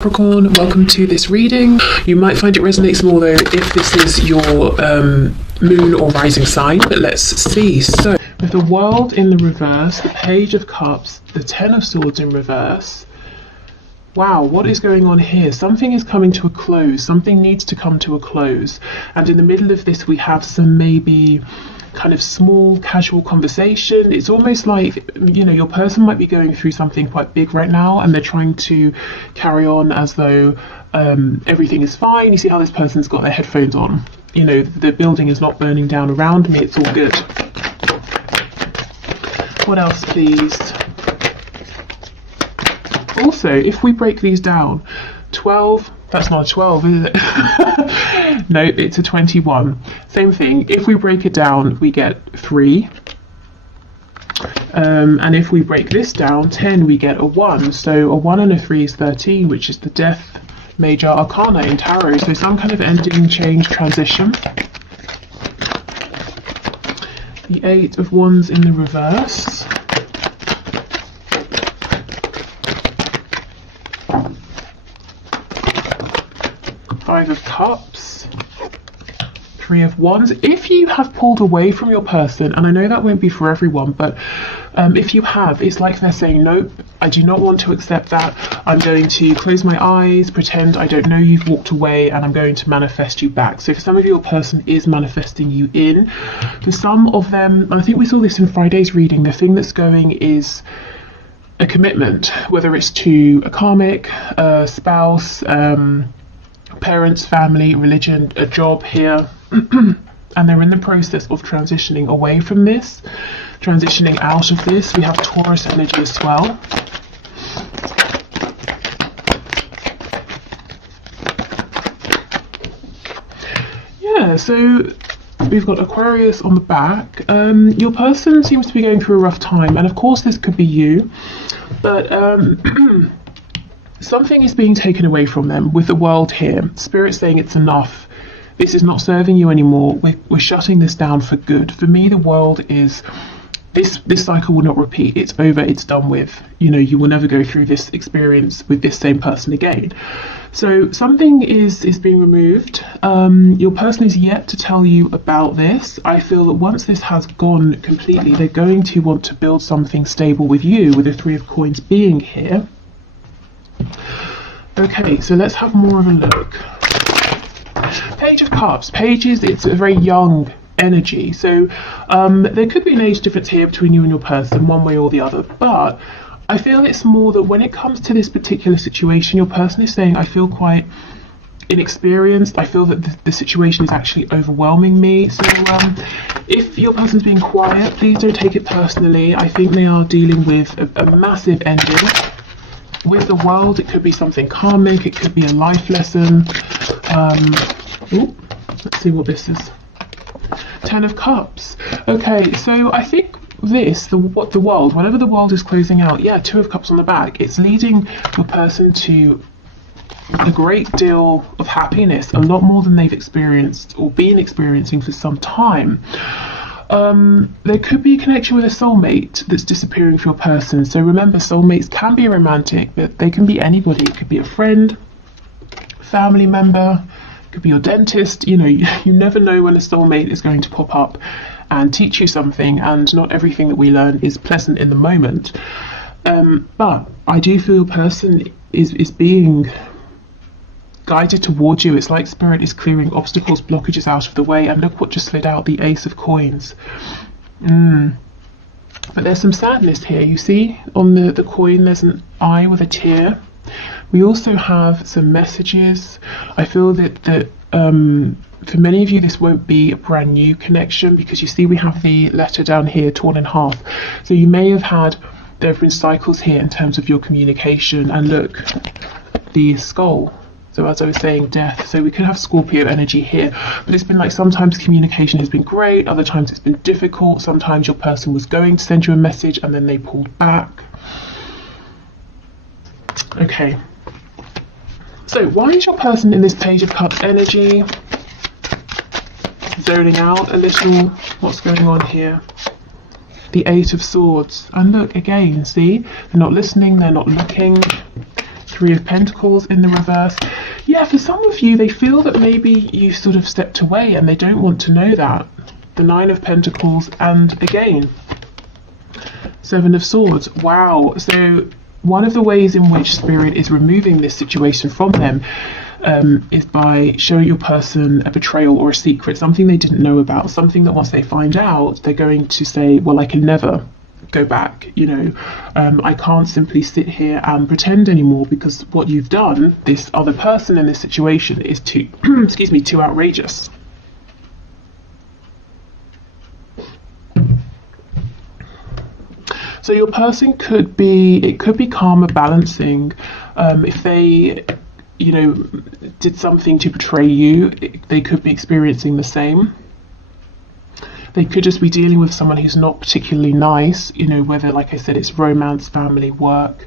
Capricorn, welcome to this reading. You might find it resonates more though if this is your moon or rising sign, but let's see. So with the World in the reverse, the Page of Cups, the Ten of Swords in reverse. Wow, what is going on here? Something is coming to a close. Something needs to come to a close. And in the middle of this we have some maybe kind of small casual conversation. It's almost like, you know, your person might be going through something quite big right now and they're trying to carry on as though everything is fine. You see how this person's got their headphones on. You know, the building is not burning down around me, it's all good. What else, please? Also, if we break these down, 12, that's not a 12, is it? No, it's a 21. Same thing, if we break it down, we get 3. And if we break this down, 10, we get a 1. So a 1 and a 3 is 13, which is the Death Major Arcana in Tarot. So some kind of ending, change, transition. The 8 of Wands in the reverse. Five of Cups, 3 of Wands. If you have pulled away from your person, and I know that won't be for everyone, but if you have, it's like they're saying, nope, I do not want to accept that. I'm going to close my eyes, pretend I don't know you've walked away, and I'm going to manifest you back. So for some of you, your person is manifesting you in. For some of them, I think we saw this in Friday's reading, the thing that's going is a commitment, whether it's to a karmic, a spouse, parents, family, religion, a job here, and they're in the process of transitioning away from this, transitioning out of this. We have Taurus energy as well. Yeah, so we've got Aquarius on the back. Your person seems to be going through a rough time, and of course this could be you, but something is being taken away from them with the World here. Spirit saying it's enough. This is not serving you anymore. We're shutting this down for good. For me, the World is, this cycle will not repeat. It's over, it's done with. You know, you will never go through this experience with this same person again. So something is being removed. Your person is yet to tell you about this. I feel that once this has gone completely, they're going to want to build something stable with you, with the 3 of Coins being here. Okay, so let's have more of a look. Page of Cups. Pages, it's a very young energy. So there could be an age difference here between you and your person, one way or the other. But I feel it's more that when it comes to this particular situation, your person is saying, I feel quite inexperienced. I feel that the situation is actually overwhelming me. So if your person's being quiet, please don't take it personally. I think they are dealing with a massive ending. With the World, it could be something karmic, it could be a life lesson. Let's see what this is. 10 of Cups. Okay, so I think this, the World, whenever the World is closing out, yeah, 2 of Cups on the back, it's leading your person to a great deal of happiness, a lot more than they've experienced or been experiencing for some time. There could be a connection with a soulmate that's disappearing for your person. So remember, soulmates can be romantic, but they can be anybody. It could be a friend, family member, it could be your dentist. You know, you never know when a soulmate is going to pop up and teach you something, and not everything that we learn is pleasant in the moment. But I do feel your person is being guided towards you. It's like Spirit is clearing obstacles, blockages out of the way. And look what just slid out, the Ace of Coins. But there's some sadness here. You see on the coin there's an eye with a tear. We also have some messages. I feel that for many of you this won't be a brand new connection, because you see we have the letter down here torn in half. So you may have had, there have been cycles here in terms of your communication. And look, the skull. So as I was saying, death. So we could have Scorpio energy here, but it's been like sometimes communication has been great, other times it's been difficult. Sometimes your person was going to send you a message and then they pulled back. Okay. So why is your person in this Page of Cups energy? Zoning out a little. What's going on here? The 8 of Swords. And look again, see? They're not listening, they're not looking. Three of Pentacles in the reverse. Yeah, for some of you, they feel that maybe you sort of stepped away and they don't want to know that. The Nine of Pentacles, and again, Seven of Swords. Wow. So one of the ways in which Spirit is removing this situation from them is by showing your person a betrayal or a secret, something they didn't know about, something that once they find out, they're going to say, well, I can never go back, you know, I can't simply sit here and pretend anymore, because what you've done, this other person in this situation, is too, excuse me, too outrageous. So your person could be karma balancing. If they, you know, did something to betray you, they could be experiencing the same. They could just be dealing with someone who's not particularly nice, you know, whether, like I said, it's romance, family, work,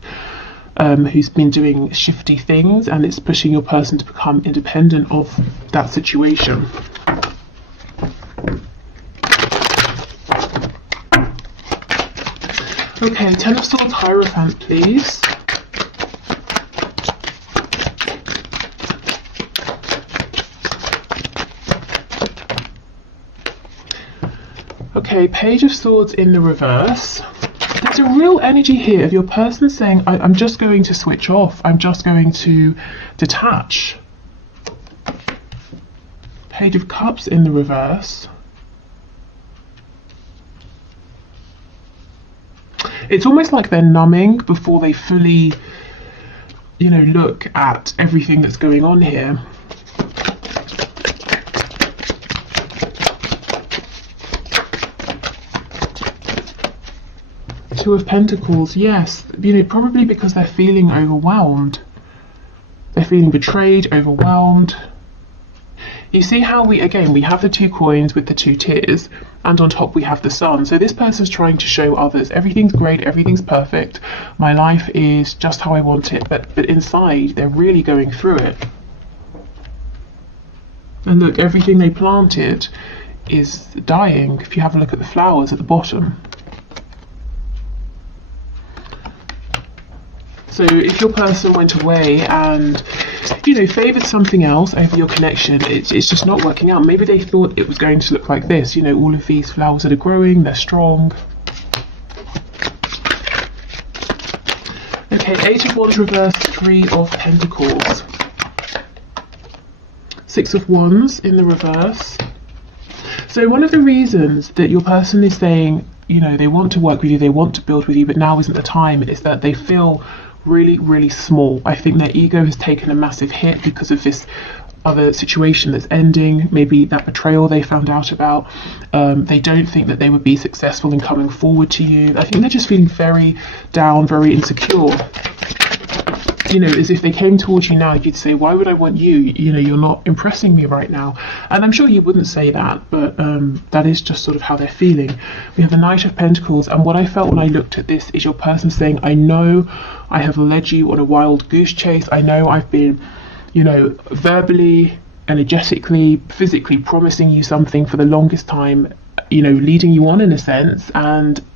who's been doing shifty things, and it's pushing your person to become independent of that situation. Okay, Ten of Swords Hierophant, please. Okay, Page of Swords in the reverse. There's a real energy here of your person saying, I'm just going to switch off. I'm just going to detach. Page of Cups in the reverse. It's almost like they're numbing before they fully, you know, look at everything that's going on here. Two of Pentacles, yes, you know, probably because they're feeling overwhelmed. They're feeling betrayed, overwhelmed. You see how we have the two coins with the two tears, and on top we have the sun. So this person's trying to show others everything's great, everything's perfect, my life is just how I want it, but inside they're really going through it. And look, everything they planted is dying. If you have a look at the flowers at the bottom. So if your person went away and, you know, favoured something else over your connection, it's just not working out. Maybe they thought it was going to look like this, you know, all of these flowers that are growing, they're strong. Okay, Eight of Wands reverse, Three of Pentacles. Six of Wands in the reverse. So one of the reasons that your person is saying, you know, they want to work with you, they want to build with you, but now isn't the time, is that they feel really, really small. I think their ego has taken a massive hit because of this other situation that's ending, maybe that betrayal they found out about. They don't think that they would be successful in coming forward to you. I think they're just feeling very down, very insecure. You know, as if they came towards you now, you'd say, why would I want you? You know, you're not impressing me right now. And I'm sure you wouldn't say that, but that is just sort of how they're feeling. We have the Knight of Pentacles, and what I felt when I looked at this is your person saying, I know I have led you on a wild goose chase. I know I've been, you know, verbally, energetically, physically promising you something for the longest time, you know, leading you on in a sense,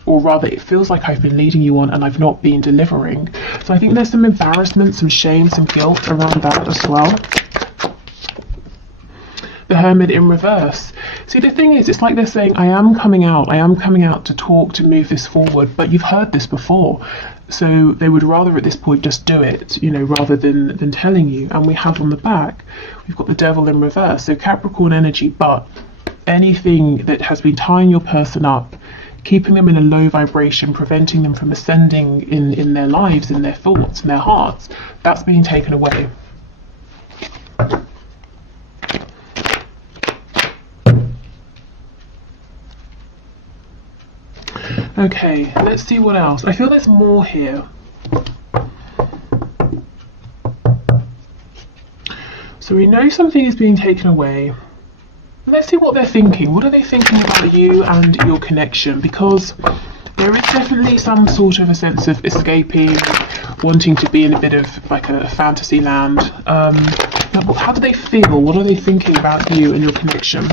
or rather it feels like I've been leading you on and I've not been delivering. So I think there's some embarrassment, some shame, some guilt around that as well. The Hermit in reverse. See, the thing is, it's like they're saying, I am coming out to talk, to move this forward, but you've heard this before. So they would rather at this point just do it, you know, rather than telling you. And we have on the back, we've got the Devil in reverse. So Capricorn energy, but anything that has been tying your person up, keeping them in a low vibration, preventing them from ascending in their lives, in their thoughts, in their hearts, that's being taken away. Okay, let's see what else. I feel there's more here. So we know something is being taken away. Let's see what they're thinking. What are they thinking about you and your connection? Because there is definitely some sort of a sense of escaping, wanting to be in a bit of like a fantasy land. How do they feel? What are they thinking about you and your connection?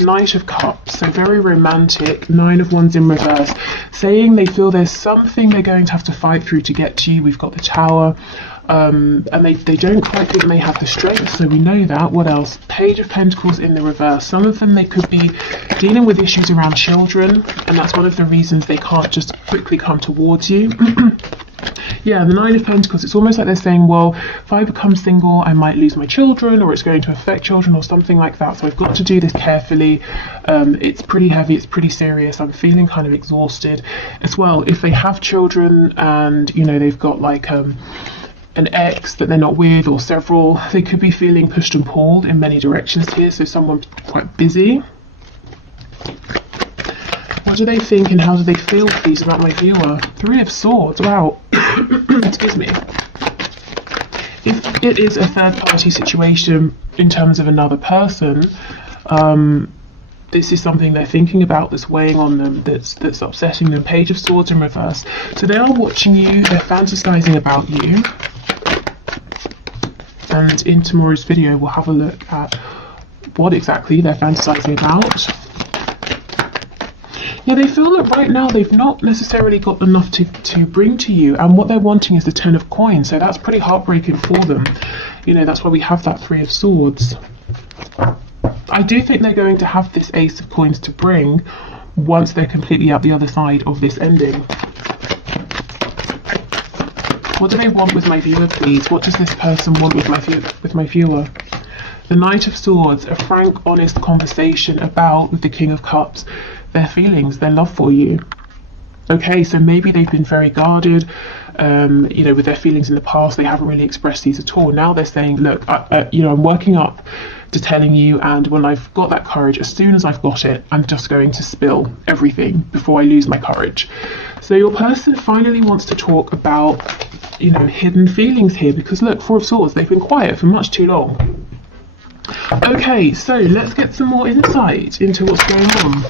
Knight of Cups, so very romantic. 9 of Wands in reverse, saying they feel there's something they're going to have to fight through to get to you. We've got the Tower, and they don't quite think they have the strength, so we know that. What else? Page of Pentacles in the reverse. Some of them, they could be dealing with issues around children, and that's one of the reasons they can't just quickly come towards you. Yeah, the 9 of Pentacles, it's almost like they're saying, well, if I become single, I might lose my children, or it's going to affect children, or something like that. So I've got to do this carefully. It's pretty heavy, it's pretty serious. I'm feeling kind of exhausted as well. If they have children and, you know, they've got like an ex that they're not with, or several, they could be feeling pushed and pulled in many directions here. So someone's quite busy. What do they think and how do they feel, please, about my viewer? 3 of Swords, wow. Excuse me. If it is a third-party situation in terms of another person, this is something they're thinking about, that's weighing on them, that's upsetting them. Page of Swords in reverse. So they are watching you, they're fantasizing about you. And in tomorrow's video, we'll have a look at what exactly they're fantasizing about. Yeah, they feel that right now they've not necessarily got enough to bring to you, and what they're wanting is the 10 of Coins, so that's pretty heartbreaking for them. You know, that's why we have that 3 of Swords. I do think they're going to have this Ace of Coins to bring once they're completely out the other side of this ending. What do they want with my viewer, please? What does this person want with my viewer? The Knight of Swords, a frank, honest conversation about, with the King of Cups, their feelings, their love for you. Okay, so maybe they've been very guarded, you know, with their feelings in the past. They haven't really expressed these at all. Now they're saying, look, you know, I'm working up to telling you, and when I've got that courage, as soon as I've got it, I'm just going to spill everything before I lose my courage. So your person finally wants to talk about, you know, hidden feelings here, because look, 4 of Swords, they've been quiet for much too long. Okay, so let's get some more insight into what's going on.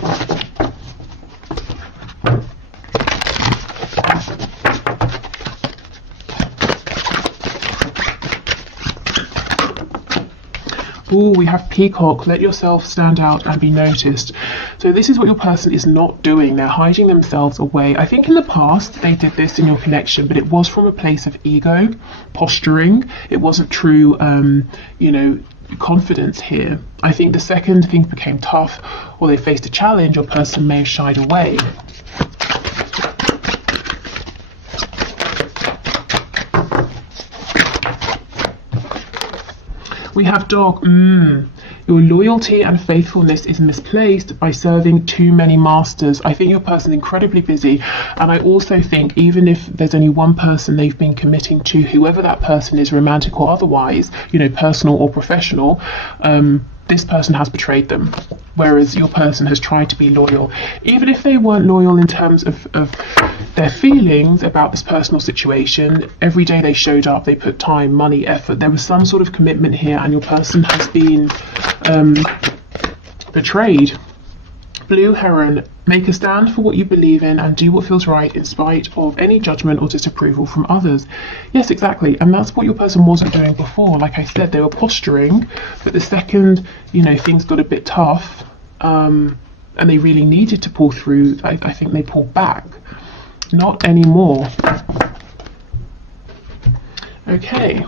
Oh, we have Peacock. Let yourself stand out and be noticed. So this is what your person is not doing. They're hiding themselves away. I think in the past they did this in your connection, but it was from a place of ego, posturing. It wasn't true, you know, confidence here. I think the second things became tough, or they faced a challenge, your person may have shied away. We have Dog. Your loyalty and faithfulness is misplaced by serving too many masters. I think your person is incredibly busy, and I also think even if there's only one person they've been committing to, whoever that person is, romantic or otherwise, you know, personal or professional, this person has betrayed them, whereas your person has tried to be loyal. Even if they weren't loyal in terms of their feelings about this personal situation, every day they showed up, they put time, money, effort. There was some sort of commitment here, and your person has been betrayed. Blue Heron, make a stand for what you believe in and do what feels right in spite of any judgment or disapproval from others. Yes, exactly, and that's what your person wasn't doing before. Like I said, they were posturing, but the second, you know, things got a bit tough, and they really needed to pull through, I think they pulled back. Not anymore. Okay.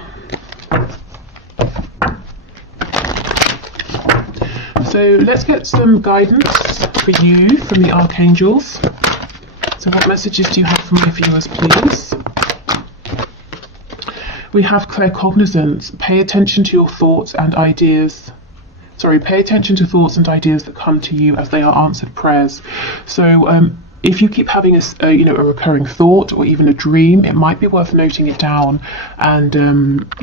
So let's get some guidance for you from the archangels. So what messages do you have for my viewers, please? We have claircognizance. Pay attention to your thoughts and ideas. Pay attention to thoughts and ideas that come to you as they are answered prayers. So if you keep having a recurring thought or even a dream, it might be worth noting it down and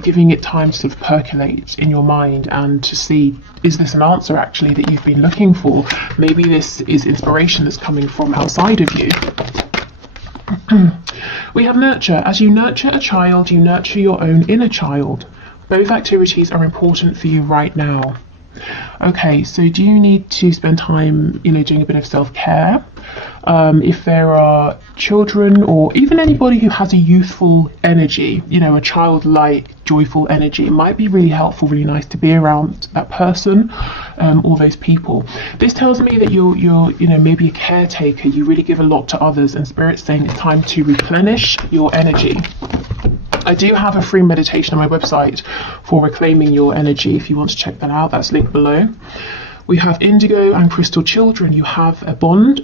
giving it time to sort of percolate in your mind and to see, is this an answer actually that you've been looking for? Maybe this is inspiration that's coming from outside of you. We have nurture. As you nurture a child, you nurture your own inner child. Both activities are important for you right now. Okay, so do you need to spend time, doing a bit of self-care? If there are children or even anybody who has a youthful energy, you know, a childlike, joyful energy, it might be really helpful, really nice to be around that person or those people. This tells me that you're, you know, maybe a caretaker. You really give a lot to others, and Spirit's saying it's time to replenish your energy. I do have a free meditation on my website for reclaiming your energy. If you want to check that out, that's linked below. We have indigo and crystal children. You have a bond.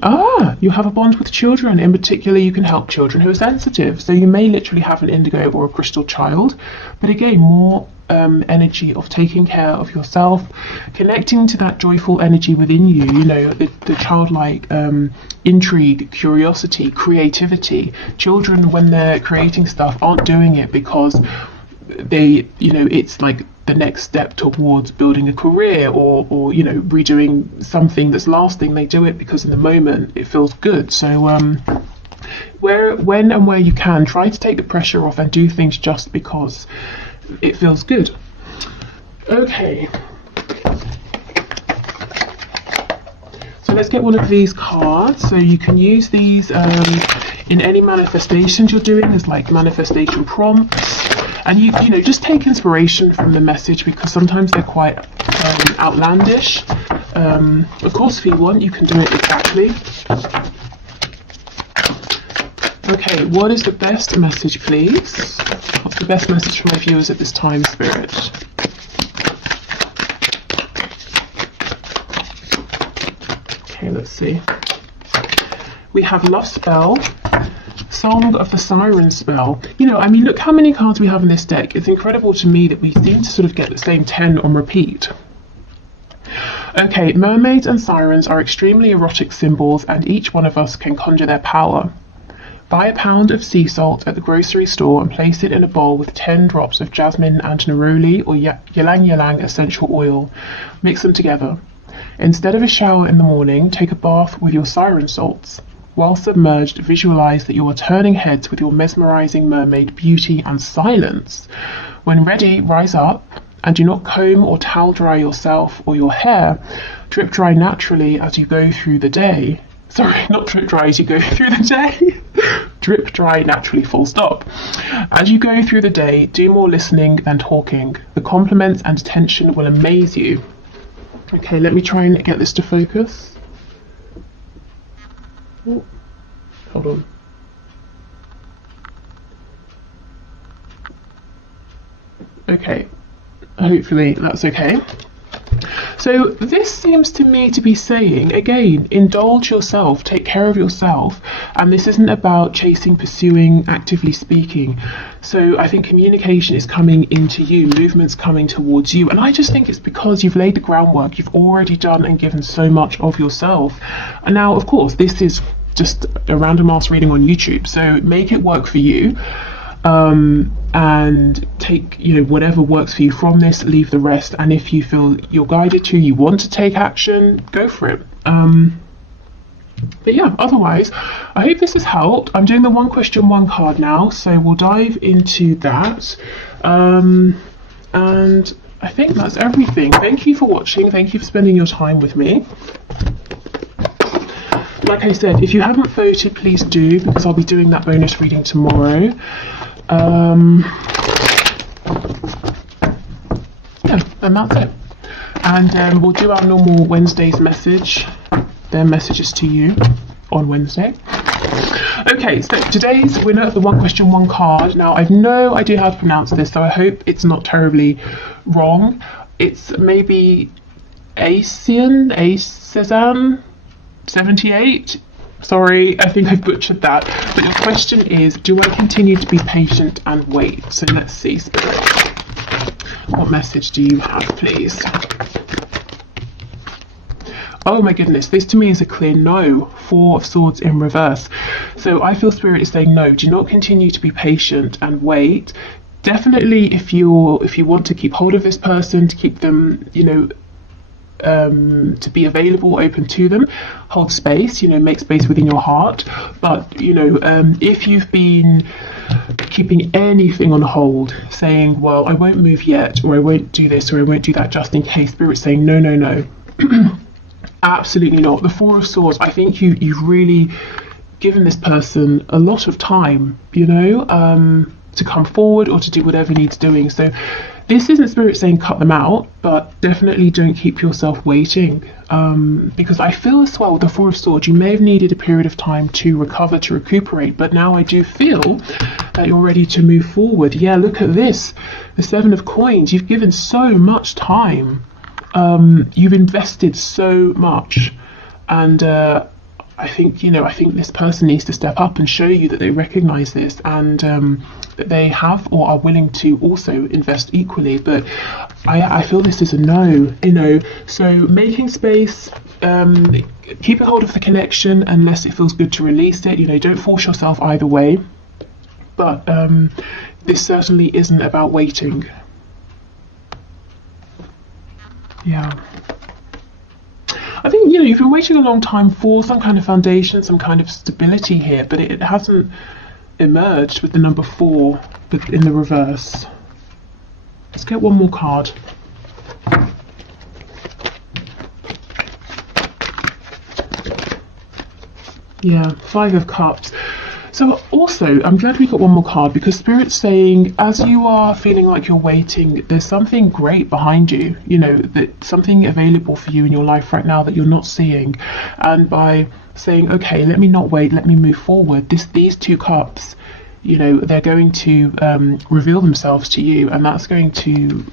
You have a bond with children. In particular, you can help children who are sensitive. So you may literally have an indigo or a crystal child. But again, more energy of taking care of yourself, connecting to that joyful energy within you, you know, the childlike intrigue, curiosity, creativity. Children, when they're creating stuff, aren't doing it because they, you know, it's like the next step towards building a career or you know, redoing something that's lasting. They do it because in the moment it feels good. So when and where you can, try to take the pressure off and do things just because it feels good. Okay, so let's get one of these cards. So you can use these in any manifestations you're doing as like manifestation prompts. And you know, just take inspiration from the message because sometimes they're quite outlandish. Of course, if you want, you can do it exactly. Okay, what is the best message, please? What's the best message for my viewers at this time, Spirit? Okay, let's see. We have Love Spell. Song of the Siren Spell. You know, I mean, look how many cards we have in this deck. It's incredible to me that we seem to sort of get the same 10 on repeat. Okay, mermaids and sirens are extremely erotic symbols, and each one of us can conjure their power. Buy a pound of sea salt at the grocery store and place it in a bowl with 10 drops of jasmine and neroli or ylang ylang essential oil. Mix them together. Instead of a shower in the morning, take a bath with your siren salts. While submerged, visualize that you are turning heads with your mesmerizing mermaid beauty and silence. When ready, rise up and do not comb or towel dry yourself or your hair. Drip dry naturally as you go through the day. Sorry, not drip dry as you go through the day. Drip dry naturally, full stop. As you go through the day, do more listening than talking. The compliments and attention will amaze you. Okay, let me try and get this to focus. Ooh, hold on. Okay, hopefully that's okay. So this seems to me to be saying, again, indulge yourself, take care of yourself, and this isn't about chasing, pursuing, actively speaking. So I think communication is coming into you, movement's coming towards you, and I just think it's because you've laid the groundwork, you've already done and given so much of yourself. And now, of course, this is just a random ass reading on YouTube, so make it work for you. And take, you know, whatever works for you from this, leave the rest, and if you feel you're guided to, you want to take action, go for it. But yeah, otherwise, I hope this has helped. I'm doing the one question, one card now, so we'll dive into that. And I think that's everything. Thank you for watching. Thank you for spending your time with me. Like I said, if you haven't voted, please do, because I'll be doing that bonus reading tomorrow. Yeah, and that's it. And we'll do our normal Wednesday's message, their messages to you on Wednesday. Okay, so today's winner of the one question, one card. Now, I've no idea how to pronounce this, so I hope it's not terribly wrong. It's maybe Cezanne 78. Sorry, I think I've butchered that. But your question is, do I continue to be patient and wait? So let's see, Spirit. What message do you have, please? Oh my goodness, this to me is a clear no. 4 of Swords in reverse. So I feel Spirit is saying no, do not continue to be patient and wait. Definitely if you want to keep hold of this person, to keep them, you know, to be available, open to them, hold space, you know, make space within your heart. But you know, if you've been keeping anything on hold, saying, well, I won't move yet, or I won't do this, or I won't do that just in case, Spirit's saying no, no, no. Absolutely not. The Four of Swords, I think you've really given this person a lot of time, you know, to come forward or to do whatever needs doing. So this isn't Spirit saying cut them out, but definitely don't keep yourself waiting, because I feel as well with the Four of Swords, you may have needed a period of time to recover, to recuperate, but now I do feel that you're ready to move forward. Yeah, look at this, the Seven of Coins. You've given so much time, you've invested so much, and I think this person needs to step up and show you that they recognize this, and that they have or are willing to also invest equally. But I feel this is a no, you know. So making space, keeping hold of the connection unless it feels good to release it. You know, don't force yourself either way. But this certainly isn't about waiting. Yeah. I think, you know, you've been waiting a long time for some kind of foundation, some kind of stability here, but it hasn't emerged with the number 4, but in the reverse. Let's get one more card. Yeah, 5 of Cups. So also, I'm glad we got one more card, because Spirit's saying, as you are feeling like you're waiting, there's something great behind you, you know, that something available for you in your life right now that you're not seeing. And by saying, okay, let me not wait, let me move forward, these 2 cups, you know, they're going to reveal themselves to you, and that's going to